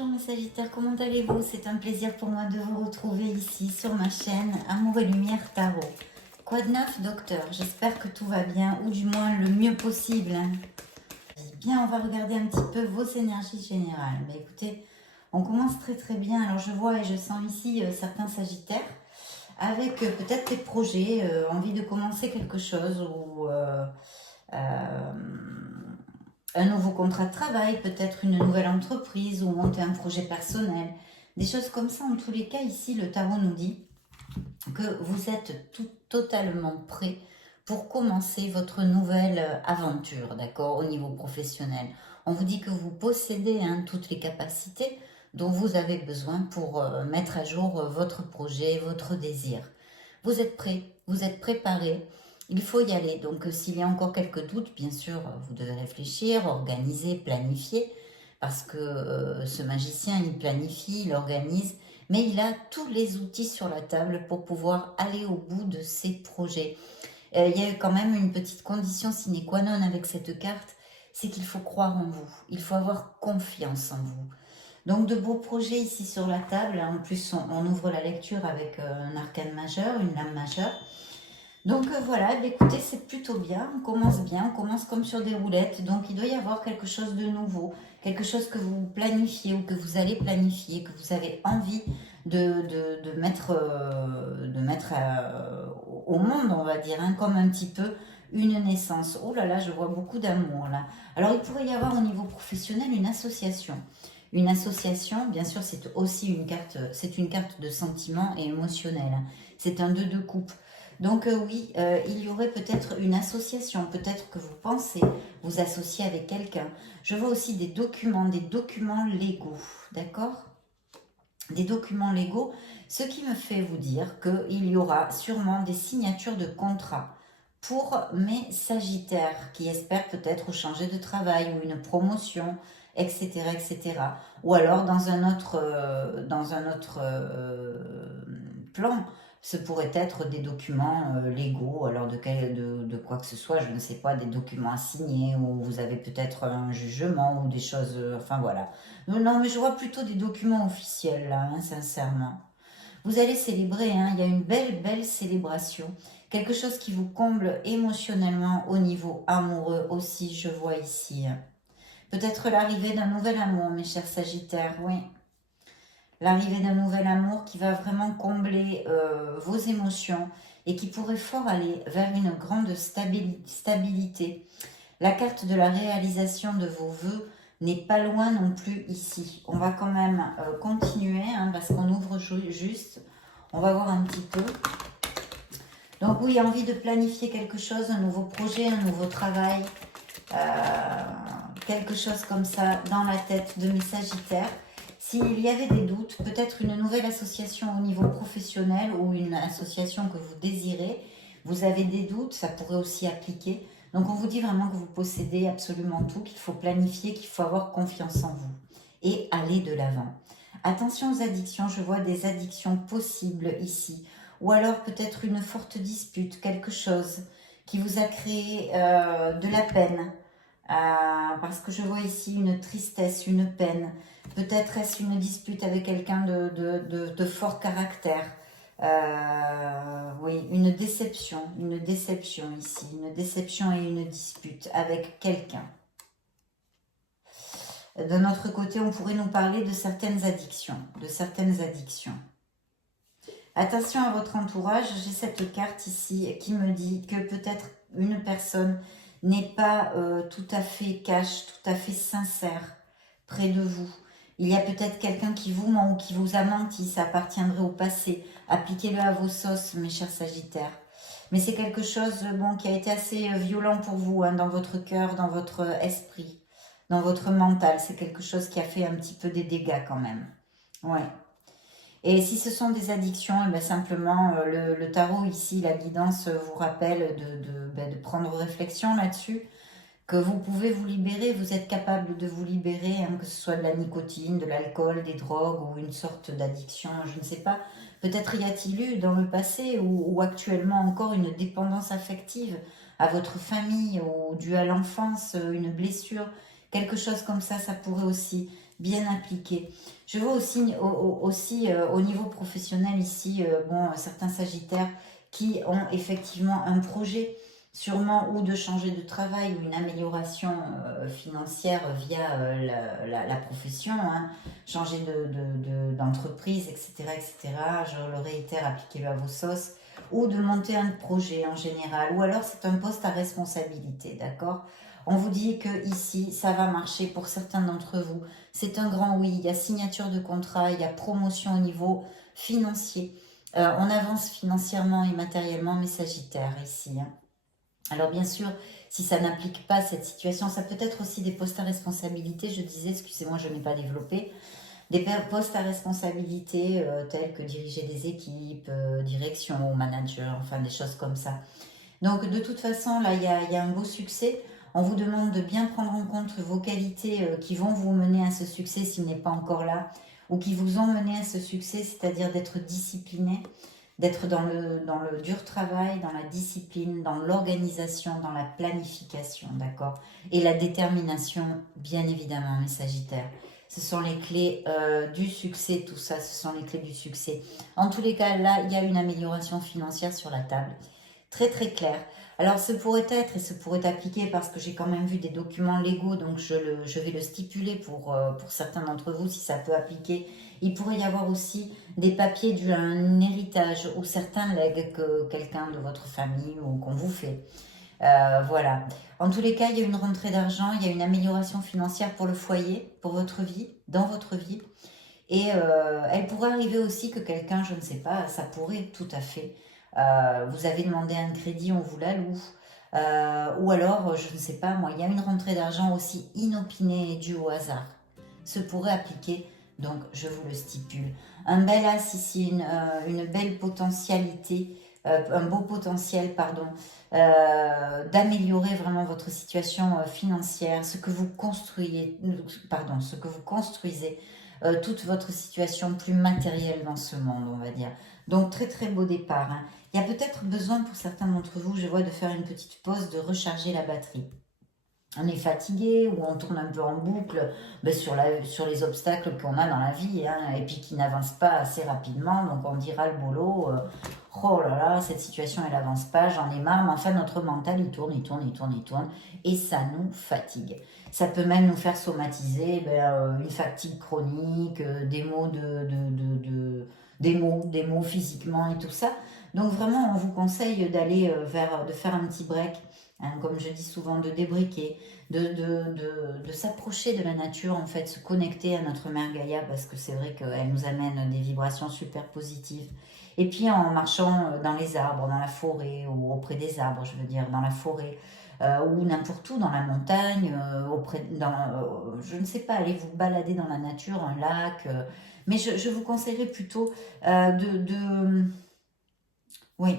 Bonjour mes Sagittaires, comment allez-vous? C'est un plaisir pour moi de vous retrouver ici sur ma chaîne Amour et Lumière Tarot. Quoi de neuf, docteur? J'espère que tout va bien, ou du moins le mieux possible. Bien, on va regarder un petit peu vos énergies générales. Mais écoutez, on commence très bien. Alors je vois et je sens ici certains Sagittaires avec peut-être des projets, envie de commencer quelque chose ou un nouveau contrat de travail, peut-être une nouvelle entreprise ou monter un projet personnel. Des choses comme ça, en tous les cas, ici, le tarot nous dit que vous êtes totalement prêt pour commencer votre nouvelle aventure, d'accord, au niveau professionnel. On vous dit que vous possédez toutes les capacités dont vous avez besoin pour mettre à jour votre projet, votre désir. Vous êtes prêt, vous êtes préparé. Il faut y aller. Donc, s'il y a encore quelques doutes, bien sûr, vous devez réfléchir, organiser, planifier, parce que ce magicien, il planifie, il organise, mais il a tous les outils sur la table pour pouvoir aller au bout de ses projets. Il y a quand même une petite condition sine qua non avec cette carte, c'est qu'il faut croire en vous, il faut avoir confiance en vous. Donc de beaux projets ici sur la table, en plus on ouvre la lecture avec un arcane majeur, une lame majeure. Donc voilà, écoutez, c'est plutôt bien, on commence comme sur des roulettes, donc il doit y avoir quelque chose de nouveau, quelque chose que vous planifiez ou que vous allez planifier, que vous avez envie de mettre au monde, on va dire, comme un petit peu une naissance. Oh là là, je vois beaucoup d'amour là. Alors il pourrait y avoir au niveau professionnel une association. Une association, bien sûr, c'est aussi une carte de sentiment et émotionnel. C'est un 2 de coupe. Donc oui, il y aurait peut-être une association, peut-être que vous pensez vous associer avec quelqu'un. Je vois aussi des documents légaux, d'accord? Des documents légaux, ce qui me fait vous dire qu'il y aura sûrement des signatures de contrats pour mes Sagittaires qui espèrent peut-être changer de travail ou une promotion, etc. etc. Ou alors dans un autre plan, ce pourrait être des documents légaux, alors de quoi que ce soit, je ne sais pas, des documents à signer, ou vous avez peut-être un jugement, ou des choses, enfin voilà. Non, mais je vois plutôt des documents officiels là, sincèrement. Vous allez célébrer, il y a une belle célébration. Quelque chose qui vous comble émotionnellement au niveau amoureux aussi, je vois ici. Peut-être l'arrivée d'un nouvel amour, mes chers Sagittaires, oui. L'arrivée d'un nouvel amour qui va vraiment combler vos émotions et qui pourrait fort aller vers une grande stabilité. La carte de la réalisation de vos vœux n'est pas loin non plus ici. On va quand même continuer parce qu'on ouvre juste. On va voir un petit peu. Donc oui, envie de planifier quelque chose, un nouveau projet, un nouveau travail, quelque chose comme ça dans la tête de mes Sagittaires. S'il y avait des doutes, peut-être une nouvelle association au niveau professionnel ou une association que vous désirez, vous avez des doutes, ça pourrait aussi appliquer. Donc on vous dit vraiment que vous possédez absolument tout, qu'il faut planifier, qu'il faut avoir confiance en vous et aller de l'avant. Attention aux addictions, je vois des addictions possibles ici. Ou alors peut-être une forte dispute, quelque chose qui vous a créé de la peine. Parce que je vois ici une tristesse, une peine. Peut-être est-ce une dispute avec quelqu'un de fort caractère. Oui, une déception ici. Une déception et une dispute avec quelqu'un. D'un autre côté, on pourrait nous parler de certaines addictions. Attention à votre entourage, j'ai cette carte ici qui me dit que peut-être une personne n'est pas tout à fait cash, tout à fait sincère près de vous. Il y a peut-être quelqu'un qui vous ment ou qui vous a menti, ça appartiendrait au passé. Appliquez-le à vos sauces, mes chers Sagittaires. Mais c'est quelque chose qui a été assez violent pour vous, dans votre cœur, dans votre esprit, dans votre mental. C'est quelque chose qui a fait un petit peu des dégâts quand même. Ouais. Et si ce sont des addictions, simplement le tarot ici, la guidance vous rappelle de prendre réflexion là-dessus, que vous pouvez vous libérer, vous êtes capable de vous libérer, que ce soit de la nicotine, de l'alcool, des drogues ou une sorte d'addiction, je ne sais pas. Peut-être y a-t-il eu dans le passé ou actuellement encore une dépendance affective à votre famille ou due à l'enfance, une blessure, quelque chose comme ça pourrait aussi bien appliqué. Je vois aussi, au niveau professionnel ici, bon, certains sagittaires qui ont effectivement un projet, sûrement ou de changer de travail ou une amélioration financière via la profession, hein, changer d'entreprise, etc., etc. Je le réitère, appliquez-le à vos sauces, ou de monter un projet en général, ou alors c'est un poste à responsabilité, d'accord? On vous dit que ici, ça va marcher pour certains d'entre vous. C'est un grand oui, il y a signature de contrat, il y a promotion au niveau financier. On avance financièrement et matériellement, mes sagittaires ici, hein. Alors bien sûr, si ça n'applique pas cette situation, ça peut être aussi des postes à responsabilité, je disais, excusez-moi, je n'ai pas développé, des postes à responsabilité tels que diriger des équipes, direction, manager, enfin des choses comme ça. Donc de toute façon, là, il y a un beau succès. On vous demande de bien prendre en compte vos qualités qui vont vous mener à ce succès s'il n'est pas encore là, ou qui vous ont mené à ce succès, c'est-à-dire d'être discipliné, d'être dans le dur travail, dans la discipline, dans l'organisation, dans la planification, d'accord? Et la détermination, bien évidemment, mes sagittaires. Ce sont les clés du succès, tout ça, ce sont les clés du succès. En tous les cas, là, il y a une amélioration financière sur la table. Très très clair. Alors ce pourrait être et ce pourrait appliquer parce que j'ai quand même vu des documents légaux, donc je vais le stipuler pour certains d'entre vous si ça peut appliquer. Il pourrait y avoir aussi des papiers d'un héritage ou certains legs que quelqu'un de votre famille ou qu'on vous fait. Voilà. En tous les cas, il y a une rentrée d'argent, il y a une amélioration financière pour le foyer, pour votre vie, dans votre vie. Et elle pourrait arriver aussi que quelqu'un, je ne sais pas, ça pourrait tout à fait. Vous avez demandé un crédit, on vous l'alloue. Ou alors, je ne sais pas, moi, il y a une rentrée d'argent aussi inopinée et due au hasard. Se pourrait appliquer, donc je vous le stipule. Un bel as ici, une belle potentialité, un beau potentiel, pardon, d'améliorer vraiment votre situation financière, ce que vous construisez, toute votre situation plus matérielle dans ce monde, on va dire. Donc très très beau départ, hein. Il y a peut-être besoin pour certains d'entre vous, je vois, de faire une petite pause, de recharger la batterie. On est fatigué ou on tourne un peu en boucle sur les obstacles qu'on a dans la vie, hein, et puis qui n'avancent pas assez rapidement, donc on dira le boulot, oh là là, cette situation elle avance pas, j'en ai marre, mais enfin notre mental il tourne, il tourne, il tourne, il tourne, et ça nous fatigue. Ça peut même nous faire somatiser une fatigue chronique, des maux des maux physiquement et tout ça. Donc vraiment on vous conseille d'aller de faire un petit break. Hein, comme je dis souvent, de débriquer, de s'approcher de la nature, en fait, se connecter à notre mère Gaïa, parce que c'est vrai qu'elle nous amène des vibrations super positives. Et puis en marchant dans les arbres, dans la forêt, ou auprès des arbres, je veux dire, dans la forêt, ou n'importe où, dans la montagne, je ne sais pas, allez vous balader dans la nature, un lac, mais je vous conseillerais plutôt oui,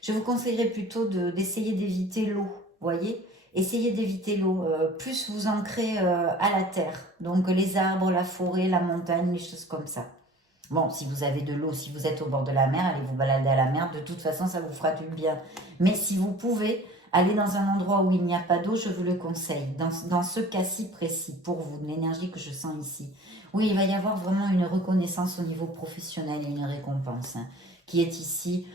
je vous conseillerais plutôt d'essayer d'éviter l'eau, voyez? Essayez d'éviter l'eau, plus vous ancrez à la terre, donc les arbres, la forêt, la montagne, les choses comme ça. Bon, si vous avez de l'eau, si vous êtes au bord de la mer, allez vous balader à la mer, de toute façon ça vous fera du bien. Mais si vous pouvez aller dans un endroit où il n'y a pas d'eau, je vous le conseille, dans ce cas-ci précis, pour vous, de l'énergie que je sens ici. Oui, il va y avoir vraiment une reconnaissance au niveau professionnel et une récompense, hein, qui est ici.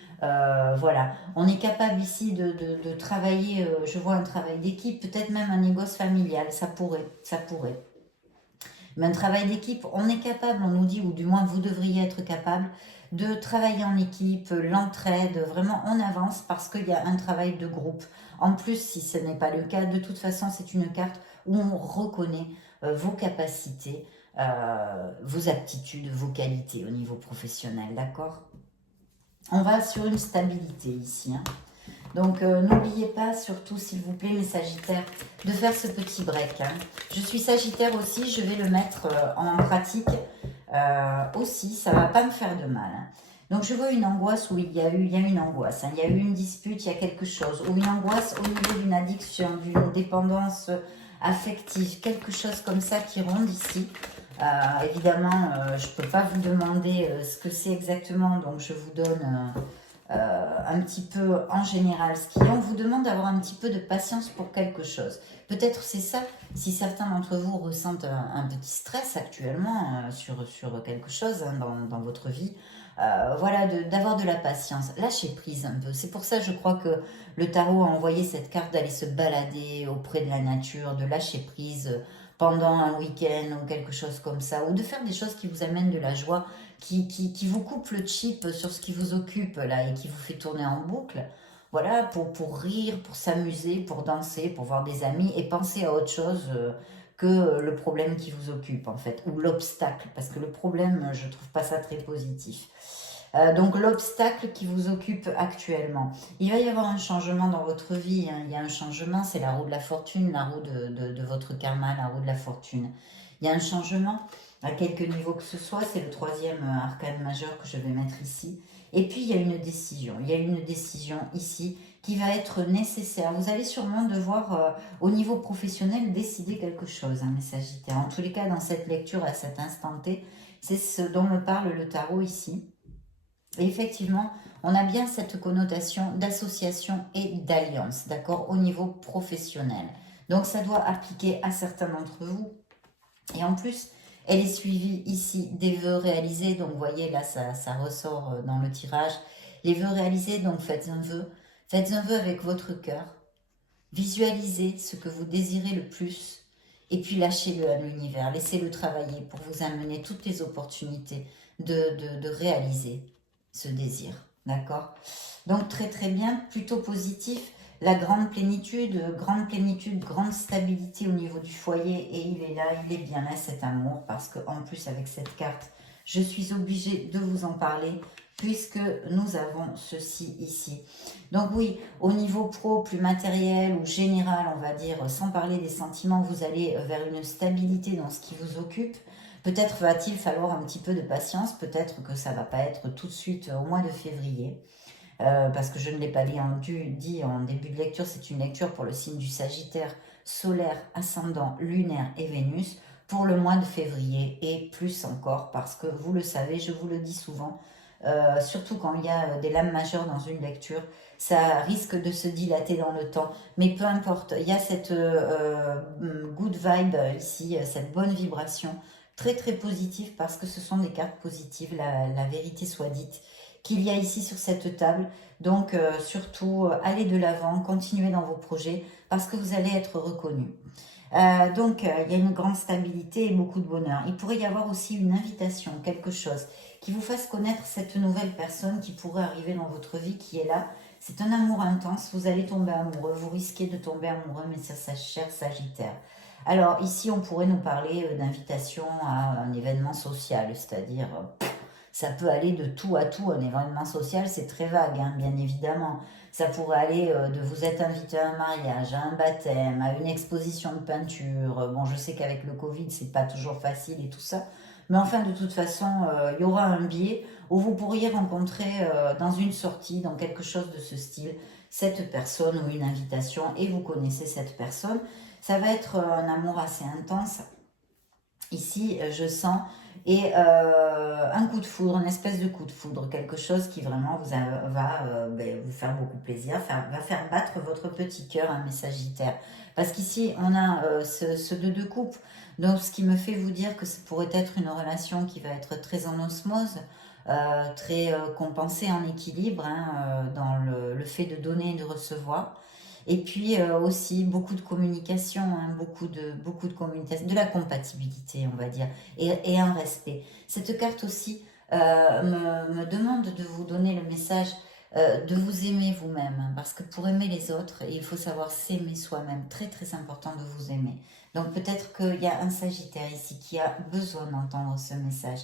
Voilà, on est capable ici de travailler, je vois un travail d'équipe, peut-être même un négoce familial, ça pourrait, ça pourrait. Mais un travail d'équipe, on est capable, on nous dit, ou du moins vous devriez être capable de travailler en équipe, l'entraide, vraiment on avance parce qu'il y a un travail de groupe. En plus, si ce n'est pas le cas, de toute façon c'est une carte où on reconnaît vos capacités, vos aptitudes, vos qualités au niveau professionnel, d'accord? On va sur une stabilité ici, hein. Donc n'oubliez pas, surtout s'il vous plaît mes sagittaires, de faire ce petit break, hein. Je suis sagittaire aussi, je vais le mettre en pratique aussi, ça ne va pas me faire de mal, hein. Donc je vois une angoisse où il y a une angoisse, hein. Il y a eu une dispute, il y a quelque chose, ou une angoisse au niveau d'une addiction, d'une dépendance affective, quelque chose comme ça qui ronde ici. Évidemment, je ne peux pas vous demander ce que c'est exactement, donc je vous donne un un petit peu en général ce qu'il y a. On vous demande d'avoir un petit peu de patience pour quelque chose. Peut-être c'est ça, si certains d'entre vous ressentent un petit stress actuellement sur quelque chose hein, dans votre vie. Voilà, d'avoir de la patience. Lâchez prise un peu. C'est pour ça, je crois que le tarot a envoyé cette carte d'aller se balader auprès de la nature, de lâcher prise pendant un week-end ou quelque chose comme ça, ou de faire des choses qui vous amènent de la joie, qui vous coupe le chip sur ce qui vous occupe là et qui vous fait tourner en boucle. Voilà, pour rire, pour s'amuser, pour danser, pour voir des amis et penser à autre chose que le problème qui vous occupe en fait, ou l'obstacle, parce que le problème, je trouve pas ça très positif. Donc l'obstacle qui vous occupe actuellement. Il va y avoir un changement dans votre vie. Hein. Il y a un changement, c'est la roue de la fortune, la roue de votre karma, la roue de la fortune. Il y a un changement à quelque niveau que ce soit. C'est le troisième arcane majeur que je vais mettre ici. Et puis il y a une décision. Il y a une décision ici qui va être nécessaire. Vous allez sûrement devoir, au niveau professionnel, décider quelque chose, hein, mes Sagittaires. En tous les cas, dans cette lecture, à cet instant T, c'est ce dont me parle le tarot ici. Et effectivement, on a bien cette connotation d'association et d'alliance, d'accord, au niveau professionnel. Donc, ça doit appliquer à certains d'entre vous. Et en plus, elle est suivie ici des vœux réalisés. Donc, vous voyez, là, ça ressort dans le tirage. Les vœux réalisés, donc faites un vœu. Faites un vœu avec votre cœur. Visualisez ce que vous désirez le plus. Et puis, lâchez-le à l'univers. Laissez-le travailler pour vous amener toutes les opportunités de réaliser ce désir, d'accord? Donc très très bien, plutôt positif, la grande plénitude, grande stabilité au niveau du foyer et il est là, il est bien là cet amour parce qu'en plus avec cette carte, je suis obligée de vous en parler puisque nous avons ceci ici. Donc oui, au niveau pro, plus matériel ou général, on va dire, sans parler des sentiments, vous allez vers une stabilité dans ce qui vous occupe. Peut-être va-t-il falloir un petit peu de patience, peut-être que ça ne va pas être tout de suite au mois de février, parce que je ne l'ai pas dit en début de lecture, c'est une lecture pour le signe du Sagittaire, solaire, ascendant, lunaire et Vénus, pour le mois de février, et plus encore, parce que vous le savez, je vous le dis souvent, surtout quand il y a des lames majeures dans une lecture, ça risque de se dilater dans le temps, mais peu importe, il y a cette good vibe ici, cette bonne vibration, très très positive parce que ce sont des cartes positives, la vérité soit dite, qu'il y a ici sur cette table. Donc surtout, allez de l'avant, continuez dans vos projets parce que vous allez être reconnu. Donc il y a une grande stabilité et beaucoup de bonheur. Il pourrait y avoir aussi une invitation, quelque chose qui vous fasse connaître cette nouvelle personne qui pourrait arriver dans votre vie, qui est là. C'est un amour intense, vous allez tomber amoureux, vous risquez de tomber amoureux, mais c'est sa chère Sagittaire. Alors ici, on pourrait nous parler d'invitation à un événement social, c'est-à-dire, ça peut aller de tout à tout. Un événement social, c'est très vague, hein, bien évidemment. Ça pourrait aller de vous être invité à un mariage, à un baptême, à une exposition de peinture. Bon, je sais qu'avec le Covid, c'est pas toujours facile et tout ça. Mais enfin, de toute façon, il y aura un biais où vous pourriez rencontrer dans une sortie, dans quelque chose de ce style, cette personne ou une invitation et vous connaissez cette personne. Ça va être un amour assez intense. Ici, je sens. Et un coup de foudre, une espèce de coup de foudre. Quelque chose qui vraiment va vous faire beaucoup plaisir, va faire battre votre petit cœur, mes Sagittaires. Parce qu'ici, on a ce 2 de coupe. Donc, ce qui me fait vous dire que ça pourrait être une relation qui va être très en osmose, très compensée en équilibre, hein, dans le fait de donner et de recevoir. Et puis aussi beaucoup de communication, hein, beaucoup de communication, de la compatibilité, on va dire, et un respect. Cette carte aussi me demande de vous donner le message de vous aimer vous-même, hein, parce que pour aimer les autres, il faut savoir s'aimer soi-même. Très très important de vous aimer. Donc peut-être qu'il y a un Sagittaire ici qui a besoin d'entendre ce message.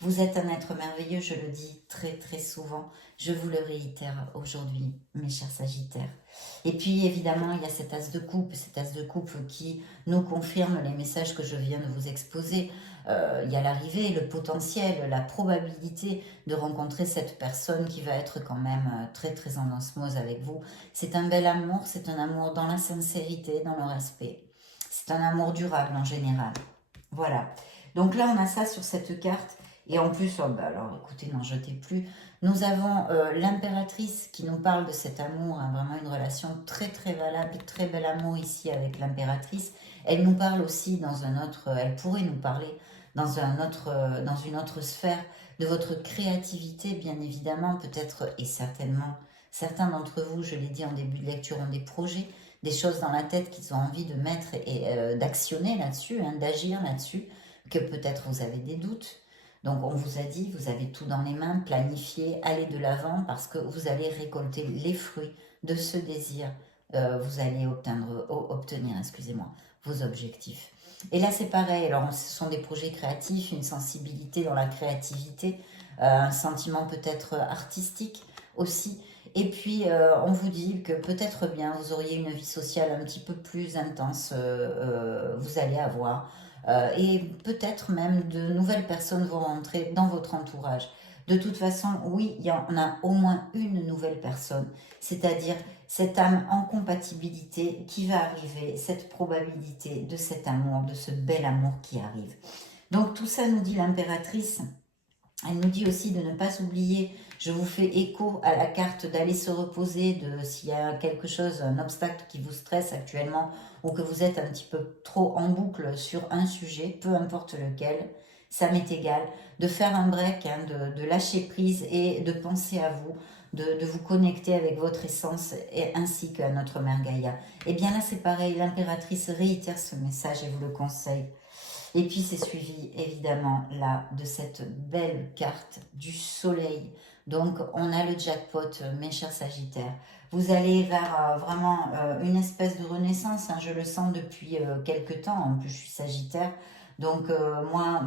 Vous êtes un être merveilleux, je le dis très très souvent. Je vous le réitère aujourd'hui, mes chers Sagittaires. Et puis évidemment, il y a cet as de coupe qui nous confirme les messages que je viens de vous exposer. Il y a l'arrivée, le potentiel, la probabilité de rencontrer cette personne qui va être quand même très très en osmose avec vous. C'est un bel amour, c'est un amour dans la sincérité, dans le respect. C'est un amour durable en général. Voilà. Donc là, on a ça sur cette carte. Et en plus, alors écoutez, n'en jetez plus. Nous avons l'impératrice qui nous parle de cet amour, hein, vraiment une relation très très valable, très bel amour ici avec l'impératrice. Elle nous parle aussi dans un autre, elle pourrait nous parler dans dans une autre sphère de votre créativité, bien évidemment, peut-être et certainement. Certains d'entre vous, je l'ai dit en début de lecture, ont des projets, des choses dans la tête qu'ils ont envie de mettre et d'actionner là-dessus, hein, d'agir là-dessus, que peut-être vous avez des doutes. Donc on vous a dit, vous avez tout dans les mains, planifiez, allez de l'avant parce que vous allez récolter les fruits de ce désir. Vous allez obtenir, excusez-moi, vos objectifs. Et là c'est pareil, alors ce sont des projets créatifs, une sensibilité dans la créativité, un sentiment peut-être artistique aussi. Et puis on vous dit que peut-être bien vous auriez une vie sociale un petit peu plus intense, vous allez avoir. Et peut-être même de nouvelles personnes vont rentrer dans votre entourage. De toute façon, oui, il y en a au moins une nouvelle personne, c'est-à-dire cette âme en compatibilité qui va arriver, cette probabilité de cet amour, de ce bel amour qui arrive. Donc tout ça nous dit l'impératrice. Elle nous dit aussi de ne pas oublier, je vous fais écho à la carte d'aller se reposer, de s'il y a quelque chose, un obstacle qui vous stresse actuellement ou que vous êtes un petit peu trop en boucle sur un sujet, peu importe lequel, ça m'est égal, de faire un break, hein, de lâcher prise et de penser à vous, de vous connecter avec votre essence et ainsi qu'à notre mère Gaïa. Et bien là c'est pareil, l'impératrice réitère ce message et vous le conseille. Et puis c'est suivi évidemment là de cette belle carte du soleil. Donc on a le jackpot, mes chers Sagittaires. Vous allez vers vraiment une espèce de renaissance, hein, je le sens depuis quelques temps, en plus je suis Sagittaire. Donc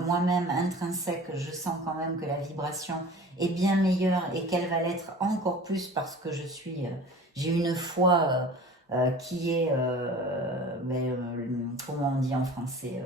moi-même intrinsèque, je sens quand même que la vibration est bien meilleure et qu'elle va l'être encore plus parce que j'ai une foi qui est, comment on dit en français,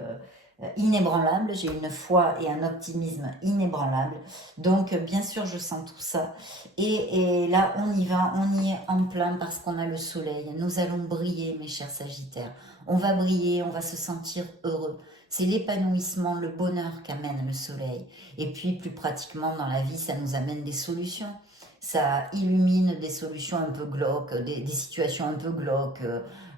inébranlable, j'ai une foi et un optimisme inébranlable, donc bien sûr je sens tout ça, et là on y va, on y est en plein parce qu'on a le soleil, nous allons briller mes chers Sagittaires, on va briller, on va se sentir heureux, c'est l'épanouissement, le bonheur qu'amène le soleil, et puis plus pratiquement dans la vie ça nous amène des solutions, ça illumine des solutions un peu glauques, des situations un peu glauques,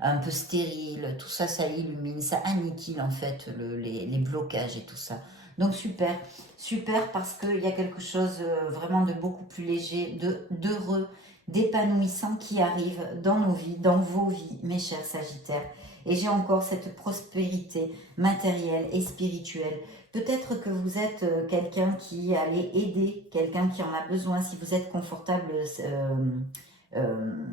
un peu stériles, tout ça, ça illumine, ça anniquile en fait les blocages et tout ça. Donc super, super parce qu'il y a quelque chose vraiment de beaucoup plus léger, d'heureux, d'épanouissant qui arrive dans nos vies, dans vos vies, mes chers Sagittaires. Et j'ai encore cette prospérité matérielle et spirituelle. Peut-être que vous êtes quelqu'un qui allait aider, quelqu'un qui en a besoin, si vous êtes confortable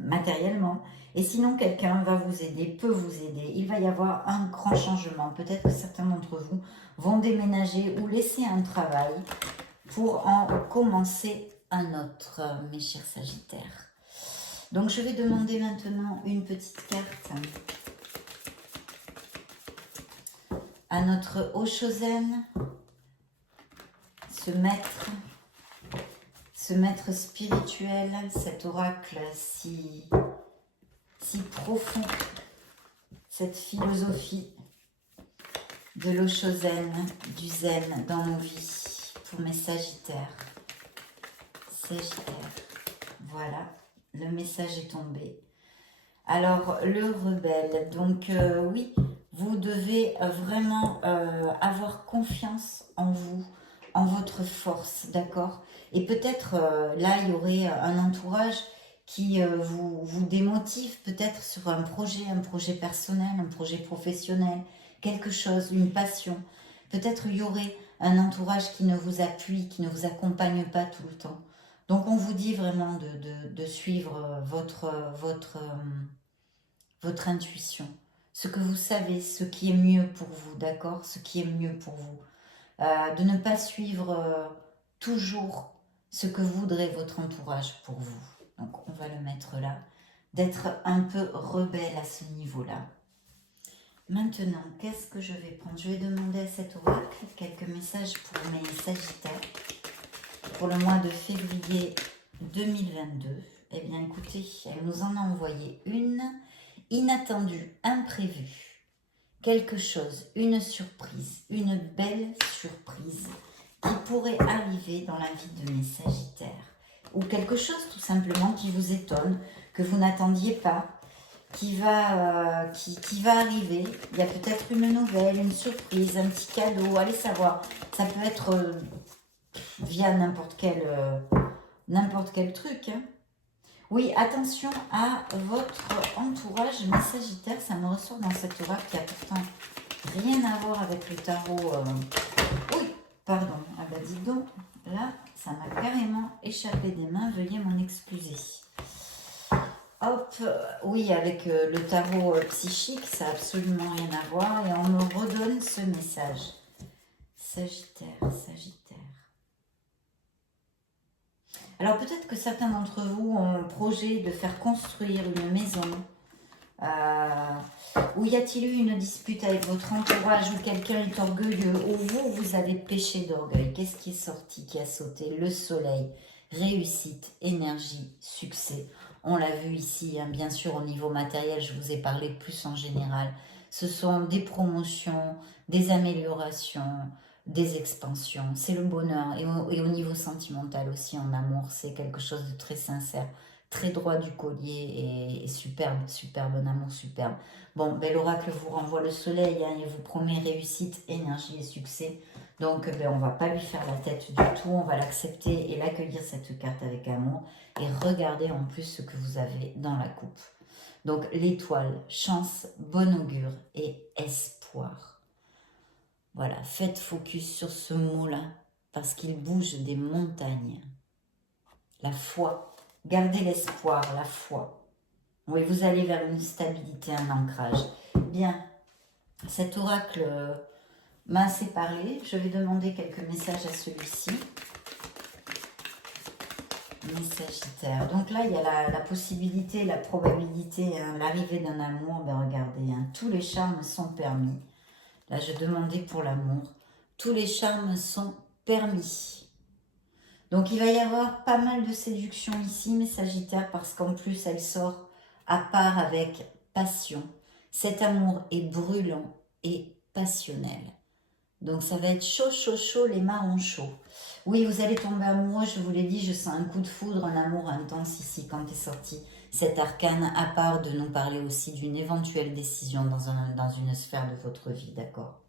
matériellement. Et sinon, quelqu'un va vous aider, peut vous aider. Il va y avoir un grand changement. Peut-être que certains d'entre vous vont déménager ou laisser un travail pour en commencer un autre, mes chers Sagittaires. Donc, je vais demander maintenant une petite carte à notre Oshozen, ce maître spirituel, cet oracle si profond, cette philosophie de l'Oshozen, du zen dans nos vies, pour mes Sagittaires. Sagittaires, voilà, le message est tombé. Alors, le rebelle, donc oui, vous devez vraiment avoir confiance en vous, en votre force, d'accord? Et peut-être là, il y aurait un entourage qui vous démotive peut-être sur un projet personnel, un projet professionnel, quelque chose, une passion. Peut-être il y aurait un entourage qui ne vous appuie, qui ne vous accompagne pas tout le temps. Donc on vous dit vraiment de suivre votre intuition, ce que vous savez, ce qui est mieux pour vous, d'accord? Ce qui est mieux pour vous. De ne pas suivre toujours ce que voudrait votre entourage pour vous. Donc on va le mettre là. D'être un peu rebelle à ce niveau-là. Maintenant, qu'est-ce que je vais prendre? Je vais demander à cet oracle quelques messages pour mes Sagittaires pour le mois de février 2022. Eh bien écoutez, elle nous en a envoyé une inattendue, imprévue, quelque chose, une surprise, une belle surprise qui pourrait arriver dans la vie de mes Sagittaires. ou quelque chose tout simplement qui vous étonne, que vous n'attendiez pas, qui va arriver. Il y a peut-être une nouvelle, une surprise, un petit cadeau, allez savoir. Ça peut être via n'importe quel truc. Hein. Oui, attention à votre entourage, mes Sagittaires, ça me ressort dans cette oracle qui a pourtant rien à voir avec le tarot. Oui, pardon, ah bah dis donc, là, ça m'a carrément échappé des mains, veuillez m'en excuser. Hop, oui, avec le tarot psychique, ça n'a absolument rien à voir. Et on me redonne ce message. Sagittaire, Sagittaire. Alors peut-être que certains d'entre vous ont le projet de faire construire une maison. Ou y a-t-il eu une dispute avec votre entourage où quelqu'un est orgueilleux, ou vous avez péché d'orgueil? Qu'est-ce qui est sorti, qui a sauté? Le soleil, réussite, énergie, succès. On l'a vu ici, hein, bien sûr, au niveau matériel, je vous ai parlé plus en général. Ce sont des promotions, des améliorations, des expansions. C'est le bonheur. Et au niveau sentimental aussi, en amour, c'est quelque chose de très sincère, très droit du collier et superbe, superbe, un amour superbe. Bon, ben, l'oracle vous renvoie le soleil, hein, il vous promet réussite, énergie et succès. Donc, ben, on ne va pas lui faire la tête du tout, on va l'accepter et l'accueillir, cette carte, avec amour. Et regardez en plus ce que vous avez dans la coupe. Donc, l'étoile, chance, bon augure et espoir. Voilà, faites focus sur ce mot-là, parce qu'il bouge des montagnes. La foi, gardez l'espoir, la foi. Oui, vous allez vers une stabilité, un ancrage. Bien, cet oracle m'a assez parlé. Je vais demander quelques messages à celui-ci. Mes Sagittaires. Donc là, il y a la possibilité, la probabilité, hein, l'arrivée d'un amour. Ben regardez, hein, tous les charmes sont permis. Là, je demandais pour l'amour. Tous les charmes sont permis. Donc, il va y avoir pas mal de séduction ici, mes Sagittaires, parce qu'en plus, elle sort à part avec passion. Cet amour est brûlant et passionnel. Donc, ça va être chaud, chaud, chaud, les marrons chauds. Oui, vous allez tomber amoureux, je vous l'ai dit, je sens un coup de foudre, un amour intense ici quand est sorti cet arcane, à part de nous parler aussi d'une éventuelle décision dans une sphère de votre vie, d'accord?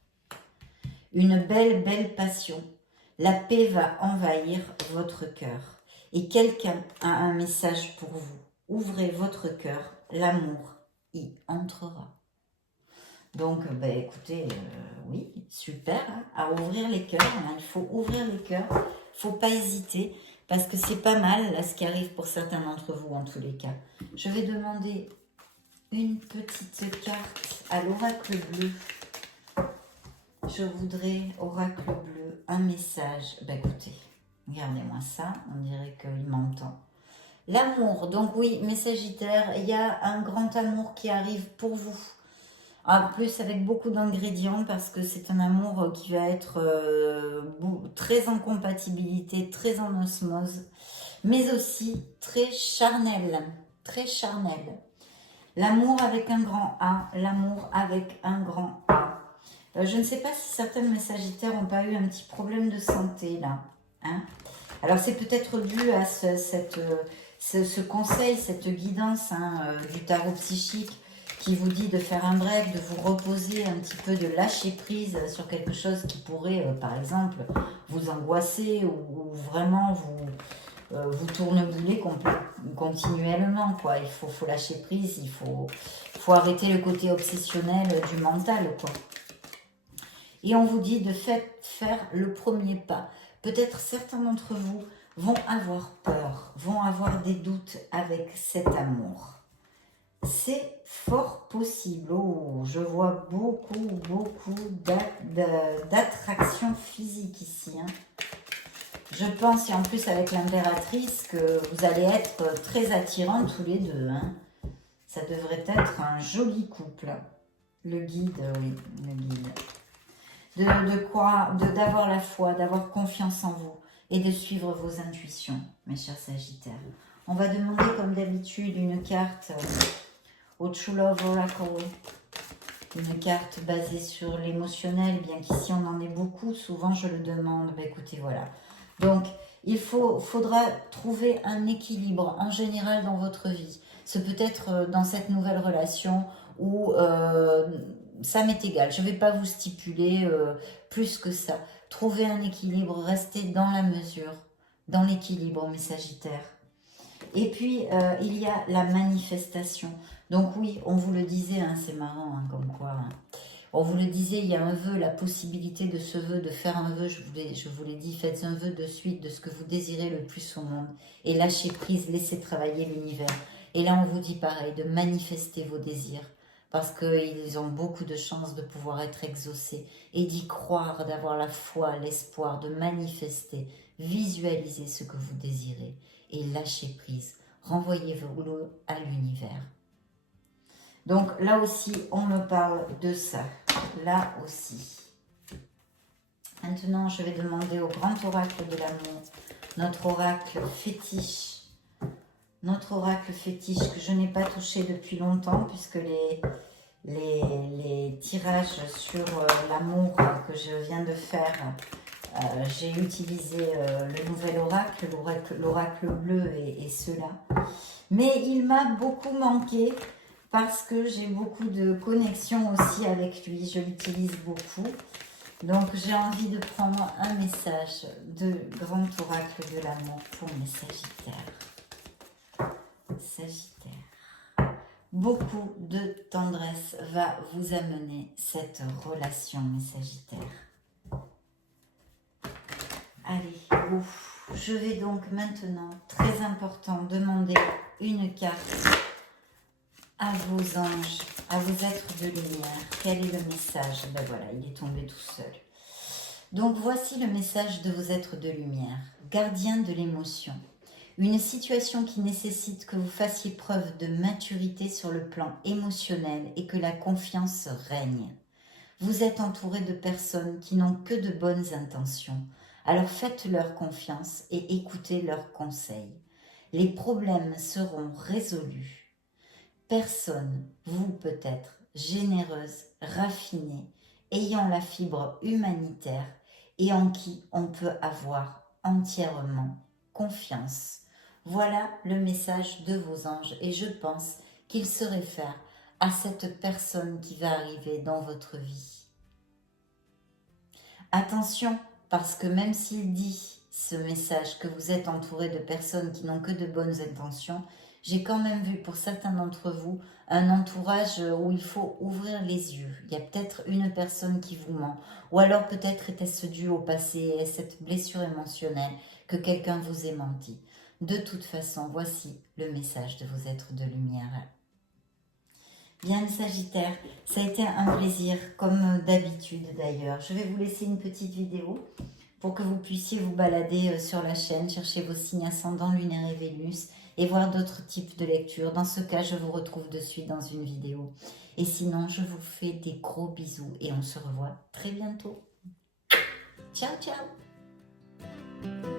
Une belle, belle passion. La paix va envahir votre cœur. Et quelqu'un a un message pour vous. Ouvrez votre cœur, l'amour y entrera. Donc, ben, écoutez, oui, super, hein, à ouvrir les cœurs. Hein, il faut ouvrir les cœurs, il ne faut pas hésiter, parce que c'est pas mal, là, ce qui arrive pour certains d'entre vous, en tous les cas. Je vais demander une petite carte à l'oracle bleu. Je voudrais, oracle bleu, un message. Ben, écoutez, regardez-moi ça, on dirait qu'il m'entend. L'amour, donc oui, mes Sagittaires, il y a un grand amour qui arrive pour vous. En plus, avec beaucoup d'ingrédients, parce que c'est un amour qui va être très en compatibilité, très en osmose, mais aussi très charnel, très charnel. L'amour avec un grand A, l'amour avec un grand A. Je ne sais pas si certains de mes Sagittaires n'ont pas eu un petit problème de santé, là. Hein, alors, c'est peut-être dû à ce conseil, cette guidance, hein, du tarot psychique, qui vous dit de faire un break, de vous reposer un petit peu, de lâcher prise sur quelque chose qui pourrait, par exemple, vous angoisser ou vraiment vous tournebouler continuellement, quoi. Il faut lâcher prise, il faut arrêter le côté obsessionnel du mental, quoi. Et on vous dit de faire le premier pas. Peut-être certains d'entre vous vont avoir peur, vont avoir des doutes avec cet amour. C'est fort possible. Oh, je vois beaucoup d'attraction physique ici. Hein. Je pense, et en plus avec l'impératrice, que vous allez être très attirants tous les deux. Hein. Ça devrait être un joli couple. Le guide, oui, le guide. D'avoir la foi, d'avoir confiance en vous et de suivre vos intuitions, mes chers Sagittaires. On va demander, comme d'habitude, une carte au True Love Oracle, une carte basée sur l'émotionnel, bien qu'ici on en ait beaucoup, souvent je le demande. Ben écoutez, voilà. Donc, faudra trouver un équilibre en général dans votre vie. C'est peut-être dans cette nouvelle relation où ça m'est égal. Je ne vais pas vous stipuler plus que ça. Trouvez un équilibre, restez dans la mesure, dans l'équilibre, mes Sagittaires. Et puis, il y a la manifestation. Donc oui, on vous le disait, hein, c'est marrant, hein, comme quoi... Hein. On vous le disait, il y a un vœu, la possibilité de ce vœu, de faire un vœu, je vous l'ai dit, faites un vœu de suite de ce que vous désirez le plus au monde. Et lâchez prise, laissez travailler l'univers. Et là, on vous dit pareil, de manifester vos désirs. Parce qu'ils ont beaucoup de chances de pouvoir être exaucés. Et d'y croire, d'avoir la foi, l'espoir, de manifester. Visualisez ce que vous désirez. Et lâchez prise. Renvoyez-le à l'univers. Donc là aussi, on me parle de ça. Là aussi. Maintenant, je vais demander au grand oracle de l'amour, notre oracle fétiche. Notre oracle fétiche que je n'ai pas touché depuis longtemps puisque les tirages sur l'amour que je viens de faire, j'ai utilisé le nouvel oracle, l'oracle bleu et ceux-là. Mais il m'a beaucoup manqué. Parce que j'ai beaucoup de connexions aussi avec lui, je l'utilise beaucoup. Donc j'ai envie de prendre un message de grand oracle de l'amour pour mes Sagittaires. Sagittaire. Beaucoup de tendresse va vous amener cette relation, mes Sagittaires. Allez, ouf. Je vais donc maintenant, très important, demander une carte à vos anges, à vos êtres de lumière. Quel est le message? Ben voilà, il est tombé tout seul. Donc voici le message de vos êtres de lumière. Gardien de l'émotion. Une situation qui nécessite que vous fassiez preuve de maturité sur le plan émotionnel et que la confiance règne. Vous êtes entouré de personnes qui n'ont que de bonnes intentions. Alors faites-leur confiance et écoutez leurs conseils. Les problèmes seront résolus. Personne, vous peut-être, généreuse, raffinée, ayant la fibre humanitaire et en qui on peut avoir entièrement confiance. Voilà le message de vos anges et je pense qu'il se réfère à cette personne qui va arriver dans votre vie. Attention, parce que même s'il dit ce message que vous êtes entouré de personnes qui n'ont que de bonnes intentions, j'ai quand même vu pour certains d'entre vous un entourage où il faut ouvrir les yeux. Il y a peut-être une personne qui vous ment. Ou alors peut-être était-ce dû au passé et à cette blessure émotionnelle que quelqu'un vous ait menti. De toute façon, voici le message de vos êtres de lumière. Bien, Sagittaire, ça a été un plaisir, comme d'habitude d'ailleurs. Je vais vous laisser une petite vidéo pour que vous puissiez vous balader sur la chaîne, chercher vos signes ascendants, lunaire et Vénus et voir d'autres types de lectures. Dans ce cas, je vous retrouve de suite dans une vidéo. Et sinon, je vous fais des gros bisous et on se revoit très bientôt. Ciao, ciao!